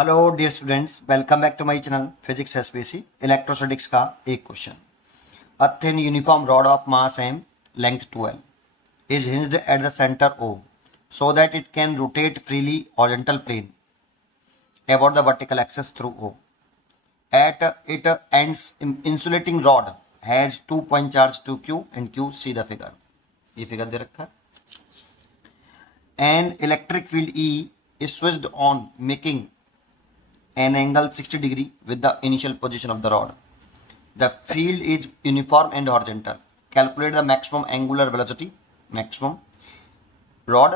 Hello dear students, welcome back to my channel physics SPC. Electrostatics का एक question. A thin uniform rod of mass m length 12 is hinged at the center O so that it can rotate freely horizontal plane about the vertical axis through O. At it ends insulating rod has 2 point charge 2q and q. See the figure. ये figure दे रखा है। An electric field E is switched on making an angle 60 degree with the initial position of the rod. The field is uniform and horizontal. Calculate the maximum angular velocity, maximum rod,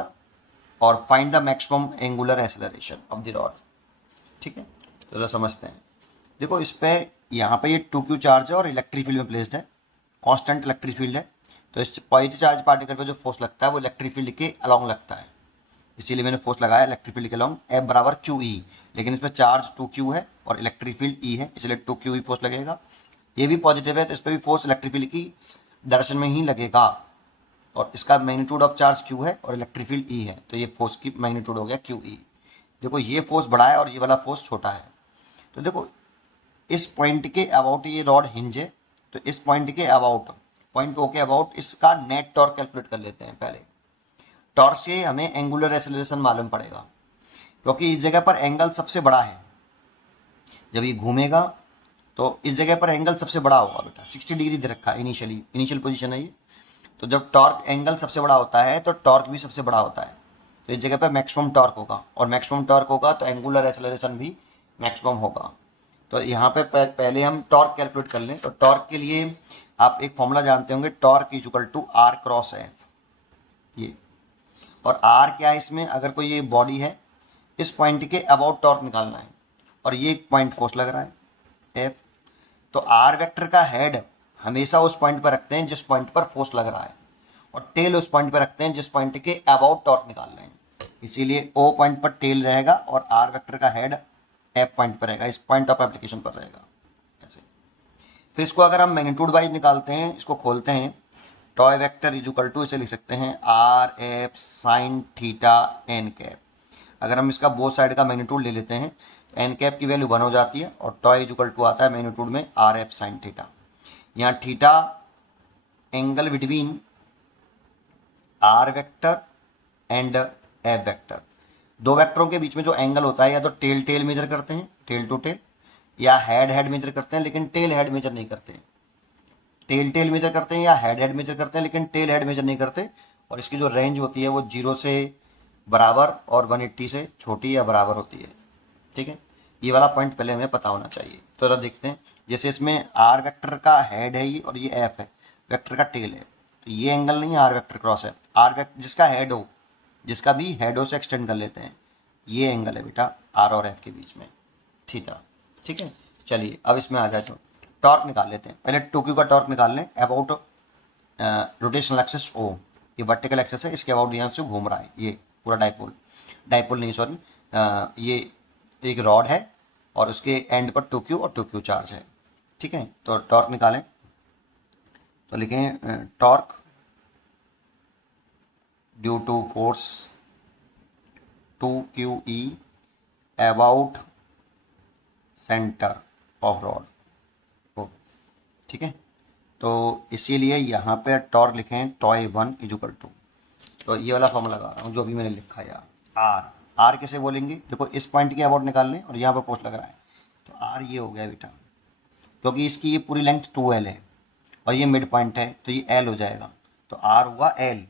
और find the maximum angular acceleration of the rod. ठीक है, तो जरा समझते हैं। देखो इस पे यहाँ पे ये 2q चार्ज है और इलेक्ट्रिक फील्ड में प्लेस्ड है, कांस्टेंट इलेक्ट्रिक फील्ड है। तो इस पॉजिटिव चार्ज पार्टिकल पे जो फोर्स लगता है वो इलेक्ट्रिक फील्ड के अलोंग लगता है, इसीलिए मैंने फोर्स लगाया इलेक्ट्रिक फील्ड के लॉन्ग F बराबर क्यू ई। लेकिन इसमें चार्ज 2q है और इलेक्ट्रिक फील्ड E है, इसलिए 2q ही फोर्स लगेगा। ये भी पॉजिटिव है तो इस पर भी फोर्स इलेक्ट्रिक फील्ड की डायरेक्शन में ही लगेगा, और इसका मैग्नीट्यूड ऑफ चार्ज q है और इलेक्ट्रिक फील्ड E है, तो ये फोर्स की मैग्नीट्यूड हो गया QE। देखो ये फोर्स बड़ा है और ये वाला फोर्स छोटा है। तो देखो इस पॉइंट के अबाउट ये रॉड हिंज है, तो इस पॉइंट के अबाउट, पॉइंट O के अबाउट इसका नेट टॉर्क कैलकुलेट कर लेते हैं। पहले टॉर्क से हमें एंगुलर एक्सेलरेशन मालूम पड़ेगा, क्योंकि इस जगह पर एंगल सबसे बड़ा है। जब ये घूमेगा तो इस जगह पर एंगल सबसे बड़ा होगा बेटा, 60 डिग्री दे रखा है इनिशियल पोजीशन है ये। तो जब टॉर्क एंगल सबसे बड़ा होता है तो टॉर्क भी सबसे बड़ा होता है, तो इस जगह पर मैक्सिमम टॉर्क होगा, और मैक्सिमम टॉर्क होगा तो एंगुलर एक्सेलरेशन भी मैक्सिमम होगा। तो यहाँ पे पहले हम टॉर्क कैलकुलेट कर लें। तो टॉर्क के लिए आप एक फॉर्मूला जानते होंगे, torque is equal to r cross F. ये और आर क्या है इसमें, अगर कोई ये बॉडी है इस पॉइंट के अबाउट टॉर्क निकालना है, और ये एक पॉइंट फोर्स लग रहा है एफ, तो आर वेक्टर का हेड हमेशा उस पॉइंट पर रखते हैं जिस पॉइंट पर फोर्स लग रहा है, और टेल उस पॉइंट पर रखते हैं जिस पॉइंट के अबाउट टॉर्क निकाल रहे हैं। इसीलिए ओ पॉइंट पर टेल रहेगा और आर वेक्टर का हेड एफ पॉइंट पर रहेगा, इस पॉइंट ऑफ एप्लीकेशन पर रहेगा ऐसे। फिर इसको अगर हम मैग्नीट्यूड वाइज निकालते हैं, इसको खोलते हैं, टॉय वेक्टर इज इक्वल टू, इसे लिख सकते हैं r F sine theta n cap. अगर हम इसका बोथ साइड का मैग्नीट्यूड ले लेते हैं तो एन कैप की वैल्यू 1 हो जाती है, और टॉय इज इक्वल टू आता है मैग्नीट्यूड में आर एफ साइन थीटा। यहाँ theta angle between r vector and F vector, दो वेक्टरों के बीच में जो एंगल होता है या तो टेल टेल मेजर करते हैं, टेल टू टेल, या हेड हेड मेजर करते हैं, लेकिन टेल हेड मेजर नहीं करते। टेल टेल मेजर करते हैं या हेड हेड मेजर करते हैं, लेकिन टेल हेड मेजर नहीं करते। और इसकी जो रेंज होती है वो 0 से बराबर और 180 से छोटी या बराबर होती है। ठीक है, ये वाला पॉइंट पहले हमें पता होना चाहिए। तो जरा देखते हैं, जैसे इसमें आर वेक्टर का हेड है ये, और ये एफ है, वेक्टर का टेल है, तो ये एंगल नहीं है आर वेक्टर क्रॉस है, आर वेक्टर जिसका हेड हो, जिसका भी हेड हो से एक्सटेंड कर लेते हैं, ये एंगल है बेटा आर और एफ के बीच में, थीटा। ठीक है, चलिए अब इसमें आ जाए तो टॉर्क निकाल लेते हैं। पहले 2q का टॉर्क निकाल लें अबाउट रोटेशनल एक्सेस ओ, ये वर्टिकल एक्सेस है, इसके अबाउट यहाँ से घूम रहा है ये पूरा डाइपोल, डाइपोल नहीं सॉरी, ये एक रॉड है और उसके एंड पर 2q और 2q चार्ज है। ठीक है, तो टॉर्क निकालें, तो लिखें torque due to force 2QE about centre of rod. ठीक है, तो इसीलिए यहाँ पे टॉर्क लिखें टॉय 1 इज इक्वल टू, तो ये वाला फॉर्मूला लगा रहा हूँ जो अभी मैंने लिखा है आर। आर कैसे बोलेंगे, देखो इस पॉइंट के अबाउट निकाल लें और यहाँ पे पोस्ट लग रहा है, तो आर ये हो गया बेटा, क्योंकि इसकी ये पूरी लेंथ 2L है और ये मिड पॉइंट है, तो ये L हो जाएगा, तो आर हुआ L।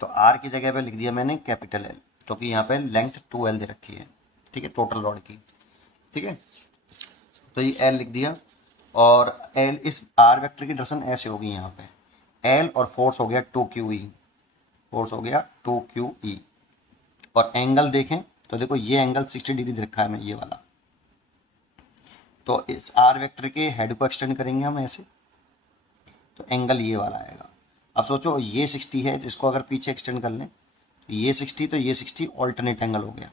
तो आर की जगह पे लिख दिया मैंने कैपिटल L, क्योंकि यहाँ पे लेंथ 2L दे रखी है। ठीक है, टोटल रॉड की। ठीक है, तो ये L लिख दिया, और L इस आर वेक्टर की डायरेक्शन ऐसे होगी यहाँ पे L, और फोर्स हो गया 2QE, फोर्स हो गया 2QE। और एंगल देखें तो देखो ये एंगल 60 डिग्री दे रखा है मैं, ये वाला, तो इस आर वेक्टर के हेड को एक्सटेंड करेंगे हम ऐसे, तो एंगल ये वाला आएगा। अब सोचो ये 60 है, तो इसको अगर पीछे एक्सटेंड कर लें तो ये 60, तो ये 60 ऑल्टरनेट एंगल हो गया,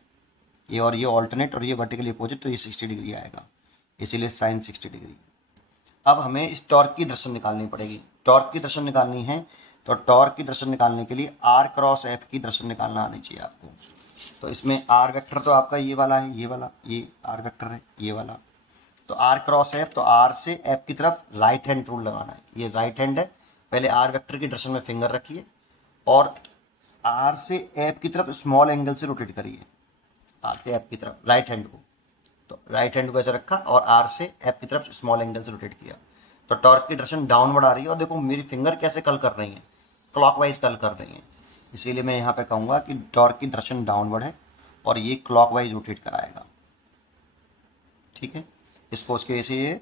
ये और ये ऑल्टरनेट और ये वर्टिकली अपोजिट, तो ये 60 डिग्री आएगा, इसीलिए साइन 60 डिग्री। अब हमें इस टॉर्क की डायरेक्शन निकालनी पड़ेगी। टॉर्क की डायरेक्शन निकालनी है तो टॉर्क की डायरेक्शन निकालने के लिए आर क्रॉस एफ की डायरेक्शन निकालना आनी चाहिए आपको। तो इसमें आर वेक्टर तो आपका ये वाला है, ये वाला, ये आर वेक्टर है ये वाला। तो आर क्रॉस एफ, तो आर से एफ की तरफ राइट हैंड रूल लगाना है। ये राइट हैंड है, पहले आर वेक्टर की डायरेक्शन में फिंगर रखिए और आर से एफ की तरफ स्मॉल एंगल से रोटेट करिए। आर से एफ की तरफ राइट हैंड को, तो राइट हैंड को ऐसे रखा और आर से एफ की तरफ स्मॉल एंगल से रोटेट किया। तो टॉर्क की डायरेक्शन डाउनवर्ड आ रही है और देखो मेरी फिंगर कैसे कल कर रही है, क्लॉकवाइज कल कर रही है। इसीलिए मैं यहाँ पे कहूँगा कि टॉर्क की डायरेक्शन डाउनवर्ड है और ये क्लॉकवाइज रोटेट कराएगा। ठीक है, इस फोर्स की वजह से ये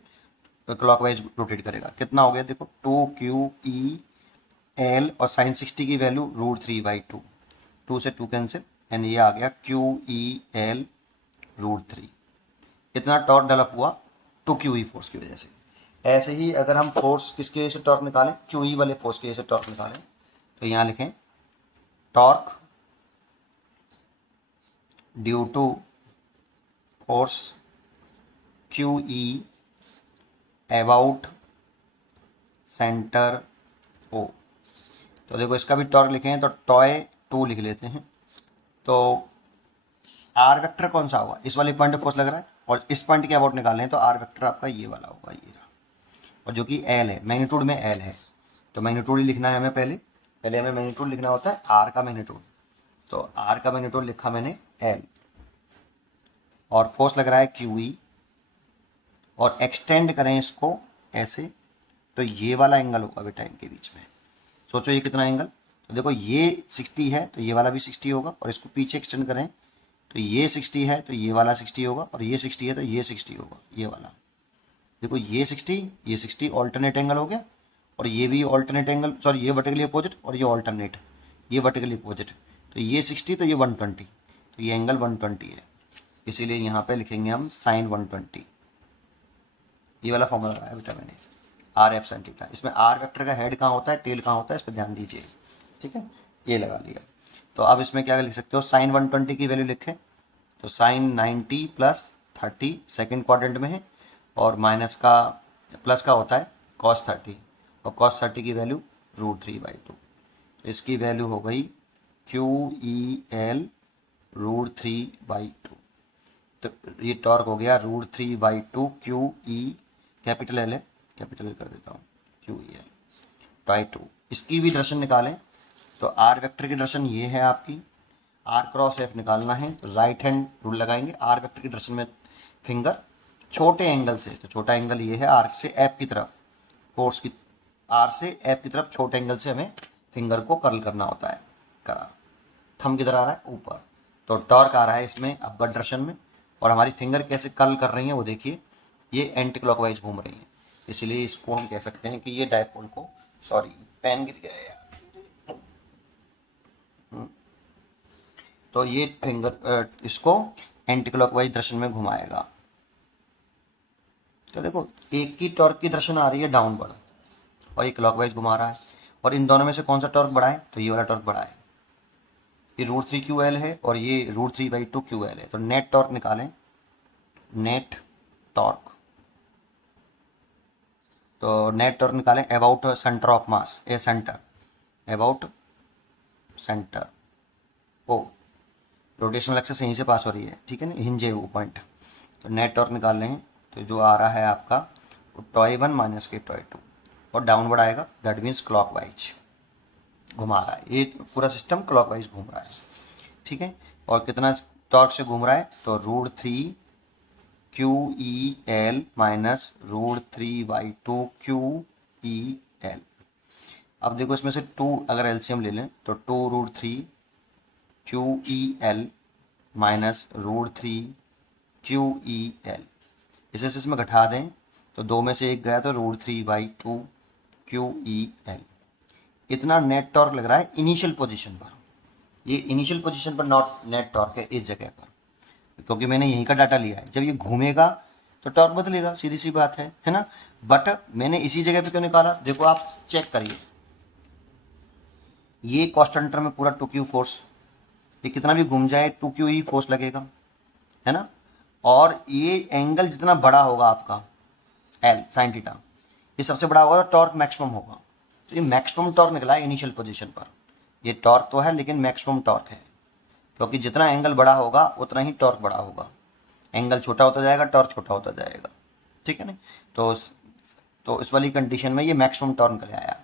क्लॉकवाइज रोटेट करेगा। कितना हो गया देखो, 2QEL और साइन 60 की वैल्यू √3/2, 2 से 2 कैंसिल एंड ये आ गया QEL √3। इतना टॉर्क डेवलप हुआ 2QE फोर्स की वजह से। ऐसे ही अगर हम फोर्स किसकी वजह से टॉर्क निकालें, QE वाले फोर्स की वजह से टॉर्क निकालें, तो यहाँ लिखें torque due to force QE about centre O। तो देखो इसका भी टॉर्क लिखें तो टॉय 2 लिख लेते हैं। तो आर वेक्टर कौन सा होगा, इस वाले पॉइंट पे फोर्स लग रहा है और इस पॉइंट के अबाउट निकालने हैं, तो आर वेक्टर आपका ये वाला होगा, ये रहा। और जो कि एल है, मैग्नीट्यूड में एल है, तो मैग्नीट्यूड ही लिखना है हमें। पहले हमें मैग्नीट्यूड लिखना होता है, आर का मैग्नीट्यूड। तो आर का मैग्नीट्यूड लिखा मैंने एल और फोर्स लग रहा है QE और एक्सटेंड करें इसको ऐसे, तो ये वाला एंगल होगा बेटा इनके बीच में। सोचो ये कितना एंगल, तो देखो ये 60 है तो ये वाला भी 60 होगा और इसको पीछे एक्सटेंड करें तो ये 60 है तो ये वाला 60 होगा और ये 60 है तो ये 60 होगा, ये वाला। देखो ये 60 ऑल्टरनेट एंगल हो गया और ये भी ऑल्टरनेट एंगल, सॉरी ये वर्टिकली अपोजिट और ये ऑल्टरनेट, ये वर्टिकली अपोजिट। तो ये 60 तो ये 120, तो ये एंगल 120 है। इसीलिए यहाँ पे लिखेंगे हम साइन 120। ये वाला फॉर्मूला लगाया बेटा मैंने, आर एफ साइन थीटा। इसमें आर वेक्टर का हेड कहाँ होता है, टेल कहाँ होता है, इस पर ध्यान दीजिए। ठीक है, ये लगा लिया। तो अब इसमें क्या लिख सकते हो, साइन 120 की वैल्यू लिखें तो साइन 90 + 30 सेकेंड क्वाड्रेंट में है और माइनस का प्लस का होता है cos 30 और cos 30 की वैल्यू √3/2। तो इसकी वैल्यू हो गई QEL √3/2। तो ये टॉर्क हो गया √3/2 QE, कैपिटल एल है, कैपिटल एल कर देता हूँ, QEL/2। इसकी भी डायरेक्शन निकालें तो आर वेक्टर की डायरेक्शन ये है आपकी, आर क्रॉस एफ निकालना है तो राइट हैंड रूल लगाएंगे, आर वेक्टर की डायरेक्शन में फिंगर छोटे एंगल से, तो छोटा एंगल ये है आर से एफ की तरफ, फोर्स की आर से एफ की तरफ छोटे एंगल से हमें फिंगर को कर्ल करना होता है। करा, थंब किधर आ रहा है, ऊपर, तो टॉर्क आ रहा है इसमें अपवर्ड डायरेक्शन में और हमारी फिंगर कैसे कर्ल कर रही है वो देखिए, ये एंटी क्लॉकवाइज घूम रही है। इसलिए इसको हम कह सकते हैं कि ये डायपोल को, सॉरी पेन गिर गया यार, तो ये फिंगर इसको एंटी क्लॉकवाइज डायरेक्शन में घुमाएगा। तो देखो एक की टॉर्क की डायरेक्शन आ रही है डाउनवर्ड और ये क्लॉकवाइज घुमा रहा है, और इन दोनों में से कौन सा टॉर्क बड़ा है, तो ये वाला टॉर्क बड़ा है। ये √3 QL है और ये √3/2 QL है। तो नेट टॉर्क निकालें, नेट टॉर्क, तो नेट टॉर्क निकालें about centre of mass, A centre, about centre O, rotational axis यहीं से पास हो रही है, ठीक है ना, हिंज है वो पॉइंट। तो नेट टॉर्क निकाल लें तो जो आ रहा है आपका टॉय 1 - के टॉय 2 और डाउनवर्ड आएगा, दैट मीन्स क्लॉकवाइज घुमा रहा है, ये पूरा सिस्टम क्लॉकवाइज घूम रहा है। ठीक है, और कितना टॉर्क से घूम रहा है, तो √3 QEL -√3/2 QEL। अब देखो इसमें से 2 अगर एलसीएम ले लें तो 2√3 QEL -√3 QEL, इसे इसमें घटा दें तो 2 में से 1 गया तो √3/2 QEL। इतना नेट टॉर्क लग रहा है इनिशियल पोजीशन पर, ये इनिशियल पोजीशन पर नॉट नेट टॉर्क है इस जगह पर, क्योंकि मैंने यहीं का डाटा लिया है। जब ये घूमेगा तो टॉर्क बदलेगा, सीधी सी बात है ना। बट मैंने इसी जगह पे क्यों निकाला, देखो आप चेक करिए, ये कॉन्स्टेंटर में पूरा 2Q फोर्स, ये कितना भी घूम जाए 2Q ही फोर्स लगेगा, है ना। और ये एंगल जितना बड़ा होगा आपका एल साइन थीटा, ये सबसे बड़ा होगा तो टॉर्क मैक्सिमम होगा। तो ये मैक्सिमम टॉर्क निकला है इनिशियल पोजीशन पर, ये टॉर्क तो है लेकिन मैक्सिमम टॉर्क है, क्योंकि जितना एंगल बड़ा होगा उतना ही टॉर्क बड़ा होगा, एंगल छोटा होता जाएगा टॉर्क छोटा होता जाएगा, ठीक है ना। तो इस वाली कंडीशन में ये मैक्सिमम टॉर्क निकल आया,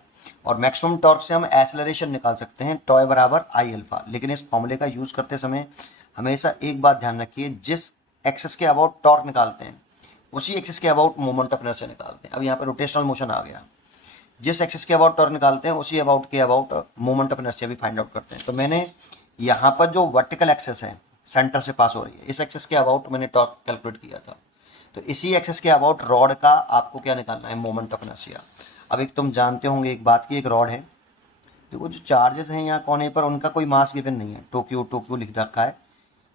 और मैक्सिमम टॉर्क से हम एक्सेलरेशन निकाल सकते हैं टॉय बराबर आई अल्फा। लेकिन इस फॉर्मूले का यूज़ करते समय हमेशा एक बात ध्यान रखिए, जिस एक्सिस के अबाउट टॉर्क निकालते हैं उसी एक्सिस के अबाउट मोमेंट ऑफ इनर्शिया निकालते हैं। अब यहाँ पे रोटेशनल मोशन आ गया, जिस एक्सिस के अबाउट टॉर्क निकालते हैं उसी अबाउट के अबाउट मोमेंट ऑफ इनर्शिया भी फाइंड आउट करते हैं। तो मैंने यहाँ पर जो वर्टिकल एक्सिस है सेंटर से पास हो रही है, इस एक्सिस के अबाउट मैंने टॉर्क कैलकुलेट किया था। तो इसी एक्सिस के अबाउट रॉड का आपको क्या निकालना है, मोमेंट ऑफ इनर्शिया। अब एक तुम जानते होंगे एक बात की, एक रॉड है, देखो जो चार्जेस हैं यहाँ कोने पर उनका कोई मास गिवन नहीं है, टोक्यो लिख रखा है,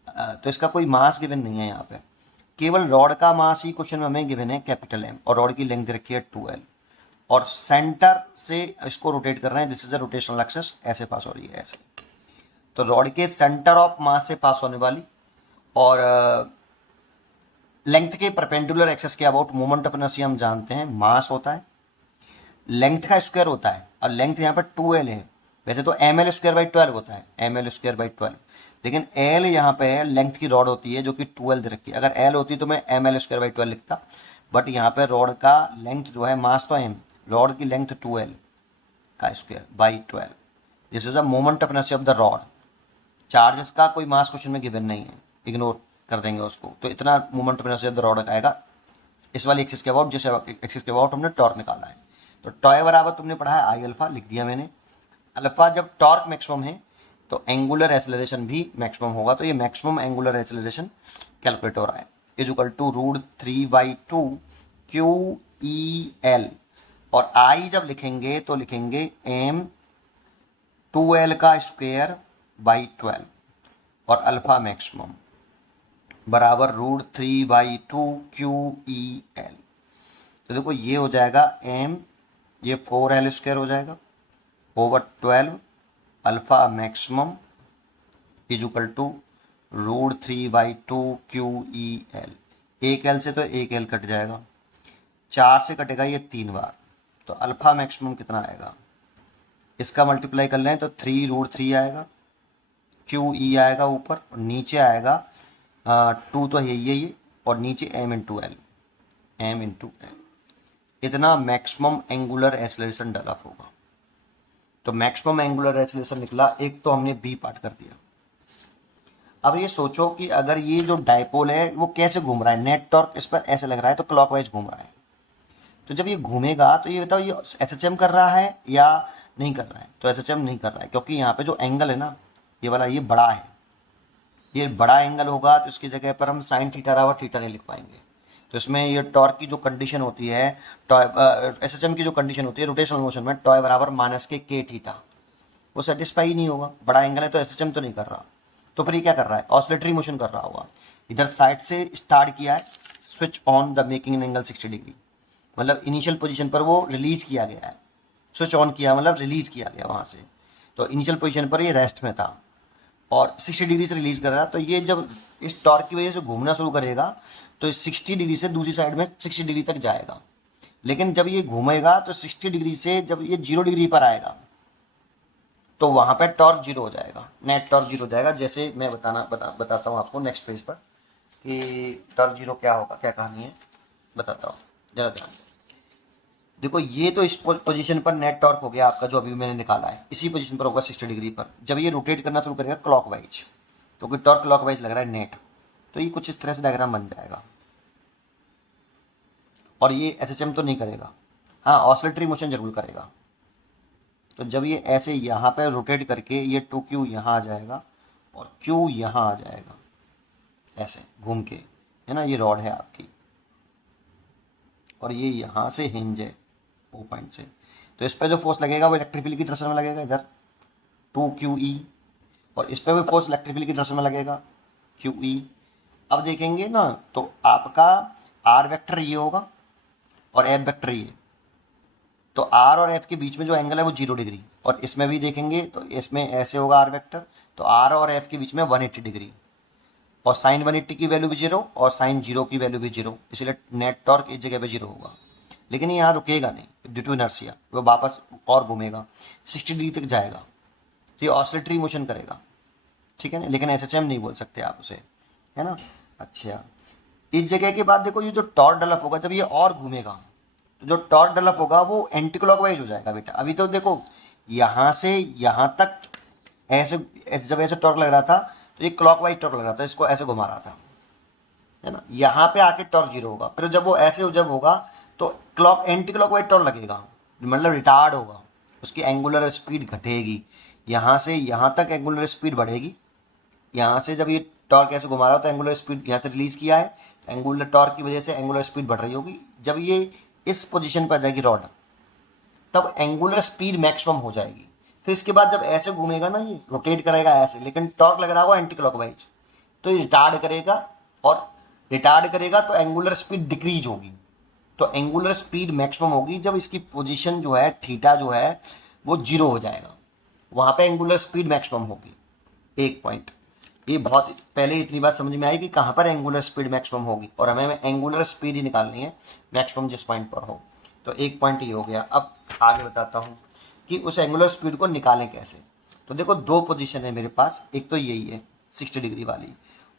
तो इसका कोई मास गिवन नहीं है यहाँ पे, केवल रॉड का मास ही क्वेश्चन में हमें गिवन है कैपिटल एम, और रॉड की लेंथ रखी है 2L, और सेंटर से इसको रोटेट कर रहे हैं, this is a rotational axis, ऐसे पास हो रही है ऐसे। तो रॉड के सेंटर ऑफ मास से पास होने वाली और लेंथ के परपेंडिकुलर एक्सिस के अबाउट मोमेंट ऑफ इनर्शिया हम जानते हैं मास होता है, लेंथ का स्क्वायर होता है, और लेंथ यहाँ पर 2L है। वैसे तो ml स्क्वायर बाई 12 होता है, ml स्क्वायर बाई 12, लेकिन L यहाँ पे है, लेंथ की रॉड होती है जो कि 2L दे रखी है। अगर L होती तो मैं ml स्क्वायर बाई 12 लिखता, बट यहाँ पे रॉड का लेंथ जो है, मास तो m, रॉड की लेंथ 2L का square by 12, this is a moment of inertia of the rod. Charges का कोई मास क्वेश्चन में गिवन नहीं है, इग्नोर कर देंगे उसको। तो इतना moment of inertia of the rod आएगा इस वाली एक्सिस के अबाउट, जिस एक्सिस के अबाउट हमने टॉर्क निकाला है। तो टॉय बराबर तुमने पढ़ा है आई अल्फा, लिख दिया मैंने। अल्फा जब टॉर्क मैक्सिमम है तो एंगुलर एक्सेलरेशन भी मैक्सिमम होगा, तो ये मैक्सिमम एंगुलर एक्सेलरेशन कैलकुलेट हो रहा है, इज इक्वल टू √3/2 QEL, और आई जब लिखेंगे तो लिखेंगे m 2L का स्क्वायर बाई 12, और अल्फा मैक्सिमम बराबर √3/2 QEL। तो देखो ये हो जाएगा m, ये 4L स्क्वायर हो जाएगा over 12, alpha maximum is equal to √3/2 QEL। एक L से तो एक L कट जाएगा, 4 से कटेगा ये 3 बार, तो अल्फा मैक्सिमम कितना आएगा, इसका मल्टीप्लाई कर लें तो 3√3 आएगा, QE आएगा ऊपर, और नीचे आएगा 2 तो है ये, और नीचे m इंटू L, इतना मैक्सिमम एंगुलर एक्सेलरेशन डेवलप होगा। तो मैक्सिमम एंगुलर एक्सेलरेशन निकला, एक तो हमने बी पार्ट कर दिया। अब ये सोचो कि अगर ये जो डायपोल है वो कैसे घूम रहा है, नेट टॉर्क इस पर ऐसे लग रहा है तो क्लॉकवाइज घूम रहा है, तो जब ये घूमेगा तो ये बताओ ये एसएचएम कर रहा है या नहीं कर रहा है, तो एसएचएम नहीं कर रहा है, क्योंकि यहाँ पे जो एंगल है ना ये वाला, ये बड़ा है, ये बड़ा एंगल होगा तो इसकी जगह पर हम साइन थीटा बराबर थीटा नहीं लिख पाएंगे। तो इसमें ये टॉर्क की जो कंडीशन होती है, एसएचएम की जो कंडीशन होती है रोटेशनल मोशन में, टॉय बराबर -k थीटा, वो सेटिस्फाई ही नहीं होगा। बड़ा एंगल है तो एसएचएम तो नहीं कर रहा, तो फिर ये क्या कर रहा है, ऑसिलेटरी मोशन कर रहा होगा। इधर साइड से स्टार्ट किया है, switch on the making an angle 60 degree, मतलब इनिशियल पोजीशन पर वो रिलीज किया गया है, स्विच ऑन किया मतलब रिलीज किया गया वहाँ से, तो इनिशियल पोजीशन पर ये रेस्ट में था और 60 डिग्री से रिलीज कर रहा है। तो ये जब इस टॉर्क की वजह से घूमना शुरू करेगा तो 60 डिग्री से दूसरी साइड में 60 डिग्री तक जाएगा, लेकिन जब ये घूमेगा तो 60 डिग्री से जब ये 0 डिग्री पर आएगा तो वहाँ पर टॉर्क 0 हो जाएगा, नेट टॉर्क 0 हो जाएगा। जैसे मैं बताता हूँ आपको नेक्स्ट पेज पर कि टॉर्क 0 क्या होगा, क्या कहानी है बताता हूँ, जरा ध्यान। देखो ये तो इस पोजीशन पर नेट टॉर्क हो गया आपका जो अभी मैंने निकाला है, इसी पोजीशन पर होगा 60 डिग्री पर। जब ये रोटेट करना शुरू करेगा क्लॉकवाइज, तो कोई टॉर्क क्लॉकवाइज लग रहा है नेट, तो ये कुछ इस तरह से डायग्राम बन जाएगा, और ये एसएचएम तो नहीं करेगा, हाँ ऑसिलेटरी मोशन जरूर करेगा। तो जब ये ऐसे यहाँ पर रोटेट करके ये 2Q यहाँ आ जाएगा और Q यहाँ आ जाएगा ऐसे घूम के, है ना, ये रॉड है आपकी और ये यहाँ से हिंज है वो पॉइंट से, तो इस पर जो फोर्स लगेगा वो इलेक्ट्रिक फील्ड की डायरेक्शन में लगेगा इधर 2QE, और इस पर भी फोर्स इलेक्ट्रिक फील्ड की डायरेक्शन में लगेगा QE। अब देखेंगे ना तो आपका R वेक्टर ये होगा और F वेक्टर ये, तो R और F के बीच में जो एंगल है वो 0 डिग्री, और इसमें भी देखेंगे तो इसमें ऐसे होगा R वेक्टर, तो R और F के बीच में 180 डिग्री, और साइन 180 की वैल्यू भी 0 और साइन 0 की वैल्यू भी 0, इसलिए नेट टॉर्क इस जगह पे 0 होगा। लेकिन ये यहाँ रुकेगा नहीं ड्यू टू इनर्शिया, वो वापस और घूमेगा 60 डिग्री तक जाएगा, तो ये ऑसिलेटरी मोशन करेगा, ठीक है ना, लेकिन एसएचएम नहीं बोल सकते आप उसे, है ना। अच्छा, इस जगह के बाद देखो ये जो टॉर्क डेवलप होगा जब ये और घूमेगा, तो जो टॉर्क डेवलप होगा वो एंटी क्लॉकवाइज हो जाएगा बेटा। अभी तो देखो यहाँ से यहाँ तक ऐसे जब ऐसे टॉर्क लग रहा था तो ये क्लॉकवाइज टॉर्क लग रहा था, इसको ऐसे घुमा रहा था, है ना। यहाँ पे आके टॉर्क जीरो होगा, फिर जब वो ऐसे जब होगा तो क्लॉक एंटी क्लॉकवाइज टॉर्क लगेगा, मतलब रिटार्ड होगा, उसकी एंगुलर स्पीड घटेगी। यहाँ से यहाँ तक एंगुलर स्पीड बढ़ेगी, यहाँ से जब ये टॉर्क ऐसे घुमा रहा हो तो एंगुलर स्पीड यहाँ से रिलीज किया है, एंगुलर टॉर्क की वजह से एंगुलर स्पीड बढ़ रही होगी। जब ये इस पोजीशन पर आ जाएगी रॉड, तब एंगुलर स्पीड मैक्सिमम हो जाएगी। फिर इसके बाद जब ऐसे घूमेगा ना, ये रोटेट करेगा ऐसे, लेकिन टॉर्क लग रहा होगा एंटी क्लॉकवाइज, तो ये रिटार्ड करेगा, और रिटार्ड करेगा तो एंगुलर स्पीड डिक्रीज होगी, तो एंगुलर स्पीड मैक्सिमम होगी जब इसकी पोजीशन जो है थीटा जो है वो जीरो हो जाएगा, वहां पे एंगुलर स्पीड मैक्सिमम होगी। एक पॉइंट ये बहुत पहले इतनी बात समझ में आई कि कहाँ पर एंगुलर स्पीड मैक्सिमम होगी, और हमें एंगुलर स्पीड ही निकालनी है मैक्सिमम जिस पॉइंट पर हो। तो एक पॉइंट ये हो गया। अब आगे बताता हूँ कि उस एंगुलर स्पीड को निकालें कैसे। तो देखो दो पोजीशन है मेरे पास, एक तो यही है 60 डिग्री वाली,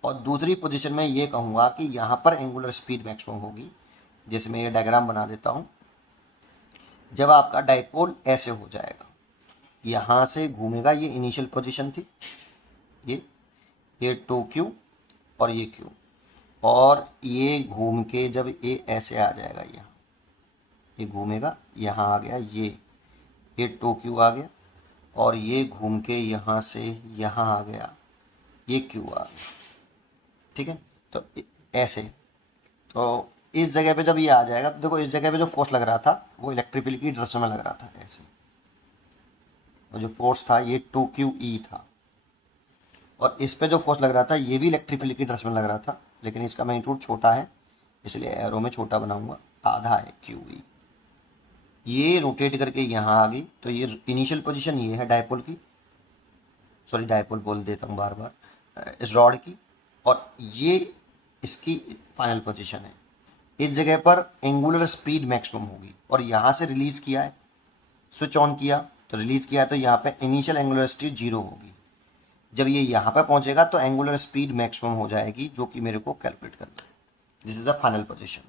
और दूसरी पोजीशन में ये कहूँगा कि यहाँ पर एंगुलर स्पीड मैक्सिमम होगी। जैसे मैं ये डायग्राम बना देता हूँ, जब आपका डाइपोल ऐसे हो जाएगा, यहाँ से घूमेगा, ये इनिशियल पोजीशन थी, ये 2Q और ये Q, और ये घूम के जब ये ऐसे आ जाएगा, यहाँ ये घूमेगा, यहाँ आ गया, ये 2Q आ गया, और ये घूम के यहाँ से यहाँ आ गया, ये Q आ गया, ठीक है। तो ऐसे, तो इस जगह पे जब ये आ जाएगा तो देखो इस जगह पे जो फोर्स लग रहा था वो इलेक्ट्रिक फील्ड की डायरेक्शन में लग रहा था ऐसे, और जो फोर्स था ये 2QE था, और इस पे जो फोर्स लग रहा था ये भी इलेक्ट्रिक फील्ड की डायरेक्शन में लग रहा था, लेकिन इसका मैग्नीट्यूड छोटा है इसलिए एरो में छोटा बनाऊंगा, आधा है QE। ये रोटेट करके यहाँ आ गई, तो ये इनिशियल पोजीशन ये है डायपोल की, सॉरी डायपोल बोल देता हूँ बार बार, इस रॉड की, और ये इसकी फाइनल पोजीशन है। इस जगह पर एंगुलर स्पीड मैक्सिमम होगी, और यहाँ से रिलीज किया है, स्विच ऑन किया तो रिलीज किया, तो यहाँ पे इनिशियल एंगुलर स्पीड जीरो होगी। जब ये यहाँ पर पहुँचेगा तो एंगुलर स्पीड मैक्सिमम हो जाएगी, जो कि मेरे को कैलकुलेट करना है। This is the final position.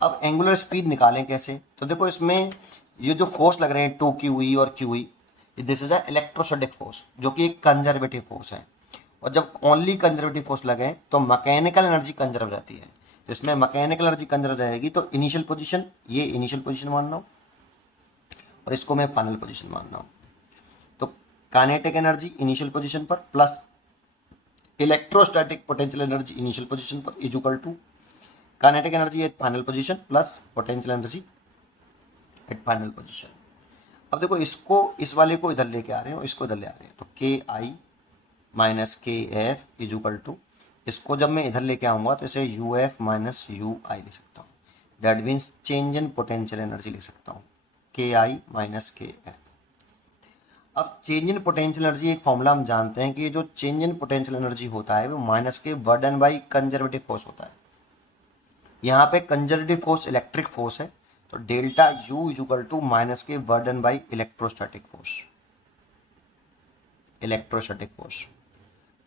अब एंगुलर स्पीड निकालें कैसे, तो देखो इसमें ये जो फोर्स लग रहे हैं 2QE और QE, this is a electrostatic force, जो कि एक कंजर्वेटिव फोर्स है, और जब ओनली कंजर्वेटिव फोर्स लगे तो मैकेनिकल एनर्जी कंजर्व रहती है। तो इसमें मैकेनिकल एनर्जी कंजर्व रहेगी, तो इनिशियल पोजीशन, ये इनिशियल पोजीशन मान रहा हूँ और इसको मैं फाइनल पोजीशन मान रहा हूँ। तो काइनेटिक एनर्जी इनिशियल पोजीशन पर plus electrostatic potential energy initial position पर is equal to kinetic energy at final position plus potential energy at final position. अब देखो इसको, इस वाले को इधर लेके आ रहे हैं और इसको इधर ले आ रहे हैं, तो KI minus KF is equal to, इसको जब मैं इधर लेके आऊँगा तो इसे UF माइनस UI लिख सकता हूँ, that means change in potential energy लिख सकता हूँ, KI माइनस KF। अब चेंज इन पोटेंशियल एनर्जी एक फॉर्मूला हम जानते हैं कि ये जो चेंज इन पोटेंशियल एनर्जी होता है वो माइनस के बर्डन बाई कंजर्वेटिव फोर्स होता है। यहाँ पे कंजर्वेटिव फोर्स इलेक्ट्रिक फोर्स है, तो delta U is equal to minus के work done by electrostatic force, electrostatic force.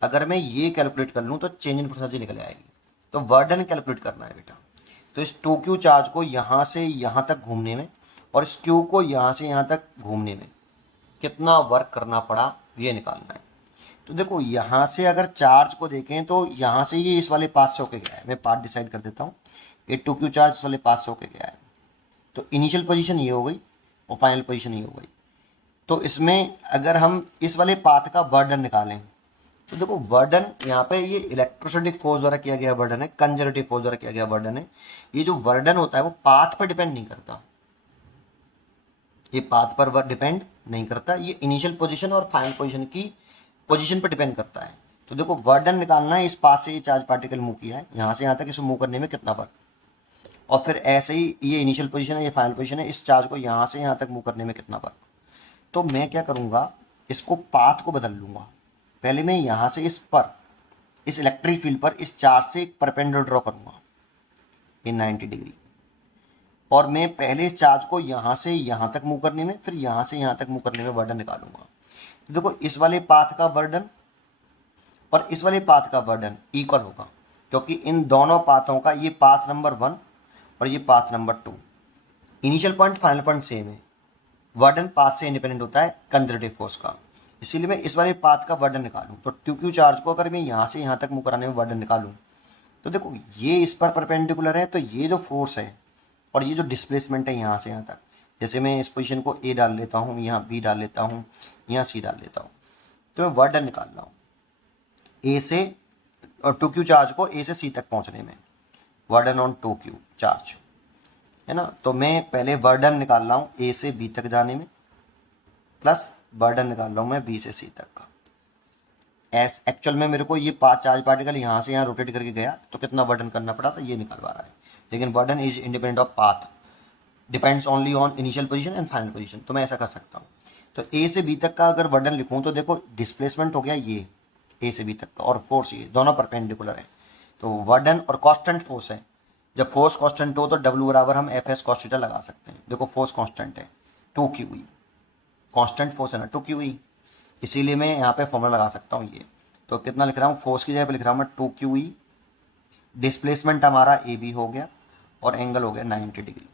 अगर मैं ये कैलकुलेट कर लूँ तो चेंज इन एनर्जी निकल आएगी। तो वर्डन कैलकुलेट करना है बेटा, तो इस 2Q चार्ज को यहाँ से यहाँ तक घूमने में और इस Q को यहाँ से यहाँ तक घूमने में कितना वर्क करना पड़ा ये निकालना है। तो देखो यहाँ से अगर चार्ज को देखें तो यहाँ से ये इस वाले पास से होके गया है, मैं पार्ट डिसाइड कर देता हूँ, ये 2Q चार्ज इस वाले पास से होके गया है, तो इनिशियल पोजीशन ये हो गई और फाइनल पोजीशन ये हो गई। तो इसमें अगर हम इस वाले पाथ का वर्डन निकालें तो देखो वर्डन यहाँ पे ये इलेक्ट्रोस्टैटिक फोर्स द्वारा किया गया वर्डन है, कंजर्वेटिव फोर्स द्वारा किया गया वर्डन है। ये जो वर्डन होता है वो पाथ पर डिपेंड नहीं करता, ये पाथ पर डिपेंड नहीं करता, ये इनिशियल पोजीशन और फाइनल पोजीशन की पोजीशन पर डिपेंड करता है। तो देखो वर्डन निकालना है, इस पाथ से ये चार्ज पार्टिकल मूव किया है, यहाँ से यहाँ तक इसे मूव करने में कितना वर्क, और फिर ऐसे ही ये इनिशियल पोजीशन है, ये फाइनल पोजीशन है, इस चार्ज को यहाँ से यहाँ तक मूव करने में कितना वर्क। तो मैं क्या करूँगा, इसको पाथ को बदल लूँगा। पहले मैं यहाँ से इस पर, इस इलेक्ट्रिक फील्ड पर इस चार्ज से एक परपेंडिकुलर ड्रॉ करूँगा इन 90 डिग्री, और मैं पहले इस चार्ज को यहाँ से यहाँ तक मूव करने में, फिर यहाँ से यहाँ तक मूव करने में वर्डन निकालूंगा। तो देखो इस वाले पाथ का वर्डन और इस वाले पाथ का वर्डन इक्वल होगा, क्योंकि इन दोनों पाथों का ये पाथ नंबर 1 और ये path number 2, initial point final point same है, वर्डन पाथ से इंडिपेंडेंट होता है कंजर्वेटिव फोर्स का। इसीलिए मैं इस वाले पाथ का वर्डन निकालूं तो टू क्यू चार्ज को अगर मैं यहाँ से यहाँ तक मूव कराने में वर्डन निकालूं तो देखो ये इस पर परपेंडिकुलर है, तो ये जो फोर्स है और ये जो डिस्प्लेसमेंट है यहाँ से यहाँ तक, जैसे मैं इस पोजीशन को ए डाल लेता हूँ, यहाँ बी डाल लेता हूँ, यहाँ सी डाल लेता हूँ, तो मैं वर्डन निकाल रहा हूँ ए से और टू क्यू चार्ज को ए से सी तक पहुँचने में, वर्डन ऑन टू क्यू चार्ज है ना। तो मैं पहले वर्डन निकाल रहा हूँ ए से बी तक जाने में, प्लस वर्डन निकाल रहा हूँ मैं बी से सी तक का। एस एक्चुअल में मेरे को ये 5 चार्ज पार्टिकल यहाँ से यहाँ रोटेट करके गया तो कितना वर्डन करना पड़ा, तो ये निकलवा रहा है। लेकिन work done is independent of path, depends only on initial position and final position. तो मैं ऐसा कर सकता हूँ, तो ए से बी तक का अगर वर्डन लिखूँ तो देखो डिस्प्लेसमेंट हो गया ये ए से बी तक का, और फोर्स ये दोनों परपेंडिकुलर है, तो वर्डन और कांस्टेंट फोर्स है। जब फोर्स कांस्टेंट हो तो डब्ल्यू बराबर हम एफ एस कॉस थीटा लगा सकते हैं। देखो फोर्स कांस्टेंट है, two Q E constant force है ना, टू क्यू ई, इसीलिए मैं यहाँ पे फॉर्मूला लगा सकता हूँ ये। तो कितना लिख रहा हूँ, फोर्स की जगह पे लिख रहा हूँ मैं टू क्यू ई, डिस्प्लेसमेंट हमारा ए बी हो गया और एंगल हो गया 90 डिग्री।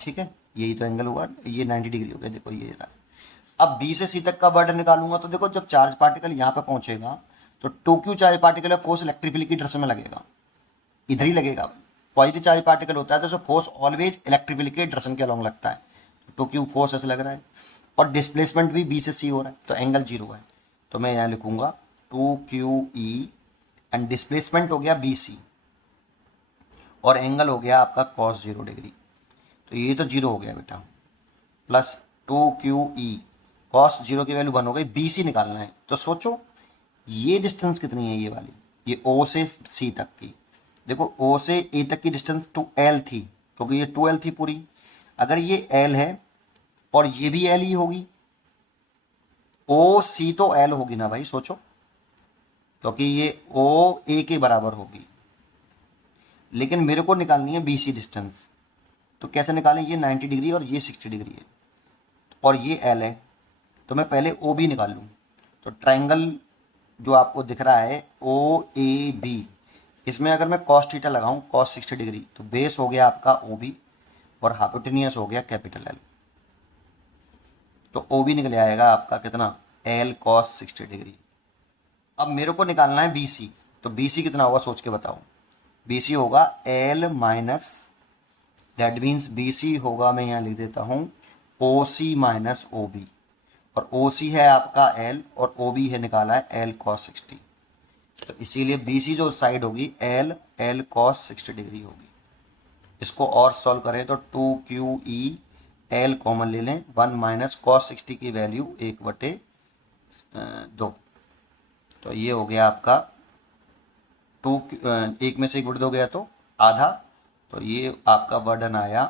ठीक है, यही तो एंगल हुआ, ये 90 डिग्री हो गया, देखो ये रहा। अब बी से सी तक का वर्डन निकालूंगा तो देखो जब चार्ज पार्टिकल यहाँ पे पहुंचेगा तो two Q charge particle force electric field की डायरेक्शन में लगेगा, इधर ही लगेगा। पॉजिटिव चार्ज पार्टिकल होता है तो फोर्स ऑलवेज इलेक्ट्रिक फील्ड के डायरेक्शन के अलॉन्ग लगता है, टू क्यू फोर्स ऐसे लग रहा है, और डिस्प्लेसमेंट भी बी से सी हो रहा है, तो एंगल 0 है। तो मैं यहाँ लिखूंगा two Q E and displacement हो गया बी सी और एंगल हो गया आपका cos 0 डिग्री, तो ये तो 0 हो गया बेटा, plus two Q E cos 0 की वैल्यू 1 हो गई, बी सी निकालना है। तो सोचो ये डिस्टेंस कितनी है, ये वाली, ये ओ से सी तक की, देखो ओ से ए तक की डिस्टेंस 2l थी, क्योंकि ये 2l थी पूरी। अगर ये l है और ये भी l ही होगी, ओ सी तो l होगी ना भाई, सोचो, क्योंकि ये ओ ए के बराबर होगी। लेकिन मेरे को निकालनी है बी सी डिस्टेंस, तो कैसे निकालें, ये 90 डिग्री और ये 60 डिग्री है और ये l है, तो मैं पहले ओ बी निकाल लूँ। तो ट्रायंगल जो आपको दिख रहा है ओ ए बी, इसमें अगर मैं cos थीटा लगाऊं cos 60 डिग्री, तो बेस हो गया आपका ओ बी और हाइपोटेनियस हो गया कैपिटल एल, तो ओ बी निकल आएगा आपका कितना, एल cos 60 डिग्री। अब मेरे को निकालना है बी सी, तो बी सी कितना होगा सोच के बताओ, बी सी होगा L minus, that means B C होगा, मैं यहाँ लिख देता हूँ ओ सी माइनस ओ बी, और ओ सी है आपका एल और ओ बी है निकाला है एल cos 60, तो इसीलिए बी सी जो साइड होगी एल cos 60 डिग्री होगी। इसको और सॉल्व करें तो two Q E L common ले लें, 1 माइनस cos 60 की वैल्यू 1/2, तो ये हो गया आपका टू, एक में से 1/2 गया तो आधा, तो ये आपका वर्डन आया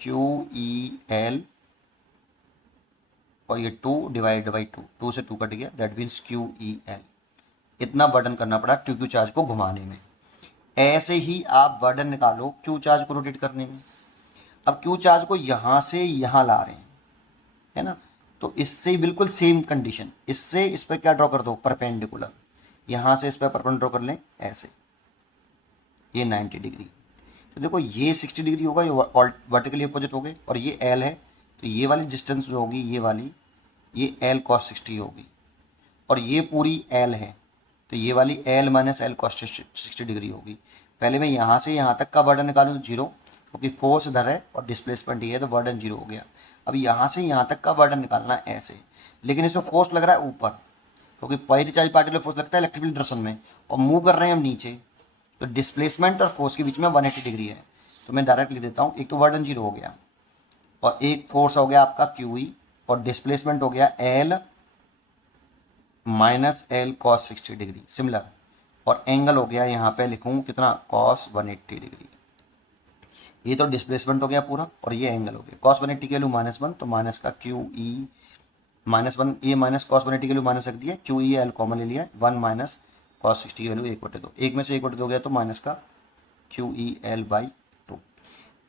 क्यू ई एल और ये 2 डिवाइड बाई 2, 2 से 2 कट गया, that means Q E L. इतना वर्डन करना पड़ा क्यू चार्ज को घुमाने में। ऐसे ही आप वर्डन निकालो क्यू चार्ज को रोटेट करने में। अब क्यू चार्ज को यहाँ से यहाँ ला रहे हैं, है ना, तो इससे बिल्कुल सेम कंडीशन, इससे इस पर क्या ड्रॉ कर दो, परपेंडिकुलर, यहाँ से इस पर परपेंडिकुलर ड्रॉ कर लें ऐसे, ये 90 डिग्री, तो देखो ये 60 डिग्री होगा, ये वर्टिकली अपोजिट हो गए, और ये एल है, तो ये वाली डिस्टेंस जो होगी ये वाली, ये एल cos 60 होगी, और ये पूरी एल है, तो ये वाली L minus L cos 60 degree होगी। पहले मैं यहाँ से यहाँ तक का वर्डन निकालूँ तो 0, क्योंकि फोर्स इधर है और डिस्प्लेसमेंट ये है, तो वर्डन 0 हो गया। अब यहाँ से यहाँ तक का वर्डन निकालना है ऐसे, लेकिन इसमें फोर्स लग रहा है ऊपर, क्योंकि पॉजिटिव चार्ज पार्टिकल फोर्स लगता है इलेक्ट्रिक फील्ड डायरेक्शन में, और मूव कर रहे हैं हम नीचे, तो डिस्प्लेसमेंट और फोर्स के बीच में 180 डिग्री है। तो मैं डायरेक्ट लिख देता हूँ, एक तो वर्डन 0 हो गया और एक फोर्स हो गया आपका क्यू ई, और डिस्प्लेसमेंट हो गया L minus L cos 60 degree similar, और एंगल हो गया यहाँ पे लिखूँ कितना, cos 180 डिग्री। ये तो डिस्प्लेसमेंट हो गया पूरा, और ये एंगल हो गया cos 180 की वैल्यू -1, तो माइनस का क्यू ई -1, ये माइनस cos 180 की वैल्यू माइनस रख दिया, क्यू ई एल कॉमन ले लिया, 1 माइनस cos 60 की वैल्यू 1/2, एक में से 1/2 गया तो माइनस का क्यू ई एल बाई 2।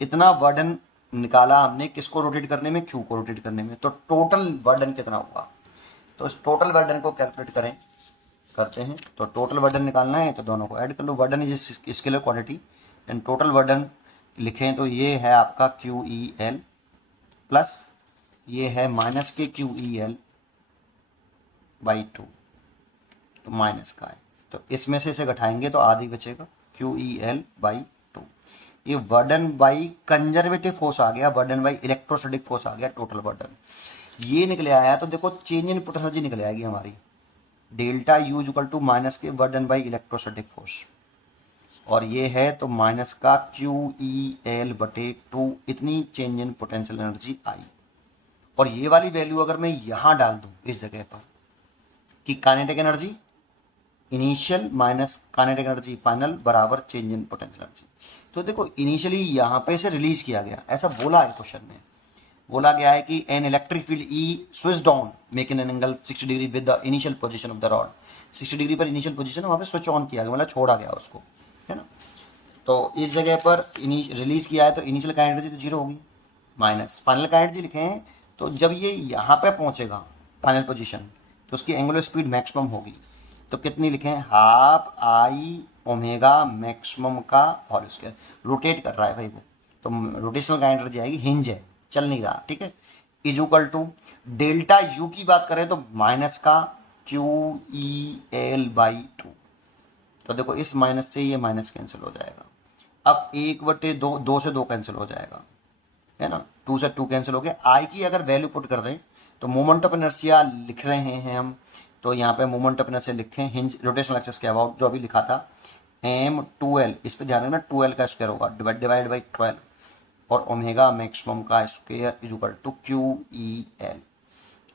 इतना वर्डन निकाला हमने किसको रोटेट करने में, क्यू को रोटेट करने में। तो टोटल वर्डन कितना होगा, तो इस टोटल वर्डन को कैलकुलेट करें, करते हैं। तो टोटल वर्डन निकालना है तो दोनों को ऐड कर लो। Work done is scalar quantity and total work done लिखें तो ये है आपका क्यू ई एल प्लस ये है माइनस के क्यू ई एल बाई 2, तो माइनस का है तो इसमें से इसे घटाएंगे तो आधी बचेगा क्यू ई एल बाई 2। ये वर्डन बाई कंजर्वेटिव फोर्स आ गया, वर्डन बाई इलेक्ट्रोस्टैटिक फोर्स आ गया टोटल वर्डन। ये निकले आया तो देखो चेंज इन पोटेंशियल निकले आएगी हमारी delta U equal to minus के वर्डन बाई इलेक्ट्रोस्टैटिक फोर्स, और ये है तो माइनस का क्यू ई एल बटे 2, इतनी चेंज इन पोटेंशियल एनर्जी आई। और ये वाली वैल्यू अगर मैं यहां डाल दूं इस जगह पर कि kinetic energy initial minus kinetic energy final बराबर चेंज इन पोटेंशियल एनर्जी, तो देखो इनिशियली यहाँ पे इसे रिलीज किया गया, ऐसा बोला है क्वेश्चन में, बोला गया है कि an electric field E switch on making an angle 60 degree with the initial position of the rod. 60 degree पर इनिशियल पोजीशन वहाँ पे स्विच ऑन किया गया, मतलब छोड़ा गया उसको, है ना। तो इस जगह पर रिलीज किया है तो इनिशियल काइनेटिक एनर्जी तो जीरो होगी, माइनस फाइनल काइनेटिक एनर्जी लिखे हैं तो जब ये यहाँ पे पहुँचेगा फाइनल पोजीशन तो उसकी एंगुलर स्पीड मैक्सिमम होगी, तो कितनी लिखें, हाफ आई ओमेगा मैक्सिमम का होल स्क्वायर। रोटेट कर रहा है भाई वो, तो रोटेशनल काइनेटिक एनर्जी आएगी, हिंज है चल नहीं रहा, ठीक है। Is equal to delta U की बात करें तो माइनस का क्यू ई एल बाई 2, तो देखो इस माइनस से ये माइनस कैंसिल हो जाएगा। अब 1/2, 2 से 2 कैंसिल हो जाएगा, है ना, 2 से 2 कैंसिल हो गया। आई की अगर वैल्यू पुट कर दें तो मोमेंट ऑफ इनर्शिया लिख रहे हैं हम, तो यहाँ पे मोमेंट ऑफ इनर्शिया लिखें हिंज रोटेशनल एक्सिस के अबाउट जो अभी लिखा था m2l, इस पे ध्यान रखना 2l का स्क्वायर होगा डिवाइड बाई 12 और ओमेगा मैक्सिमम का square is equal to Q E L.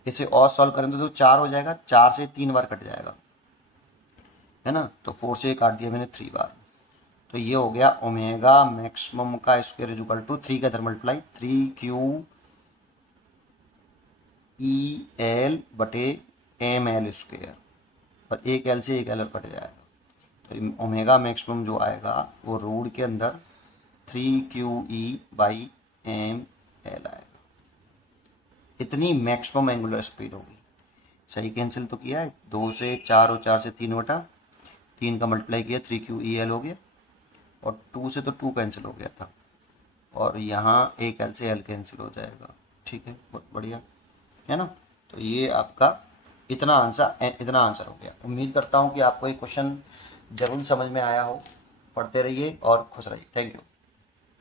इसे और सॉल्व करेंगे तो 4 हो जाएगा, 4 से 3 बार कट जाएगा, है ना, तो 4 से काट दिया मैंने 3 बार, तो ये हो गया ओमेगा मैक्सिमम का स्क्वायर इज इक्वल टू 3 का इधर मल्टीप्लाई 3 क्यू ई एल बटे एम एल स्क्वायर, और एक एल से एक एल कट जाएगा, तो ओमेगा मैक्सिमम जो आएगा वो रूट के अंदर 3 Q E by M L आएगा, इतनी मैक्सिमम एंगुलर स्पीड होगी। सही कैंसिल तो किया है, 2 से 4 और 4 से 3 बटा 3 का मल्टीप्लाई किया 3 क्यू ई एल हो गया, और 2 से तो 2 कैंसिल हो गया था, और यहाँ एक एल से एल कैंसिल हो जाएगा, ठीक है, बहुत बढ़िया, है ना। तो ये आपका इतना आंसर हो गया। उम्मीद करता हूँ कि आपको ये क्वेश्चन जरूर समझ में आया हो। पढ़ते रहिए और खुश रहिए। Thank you.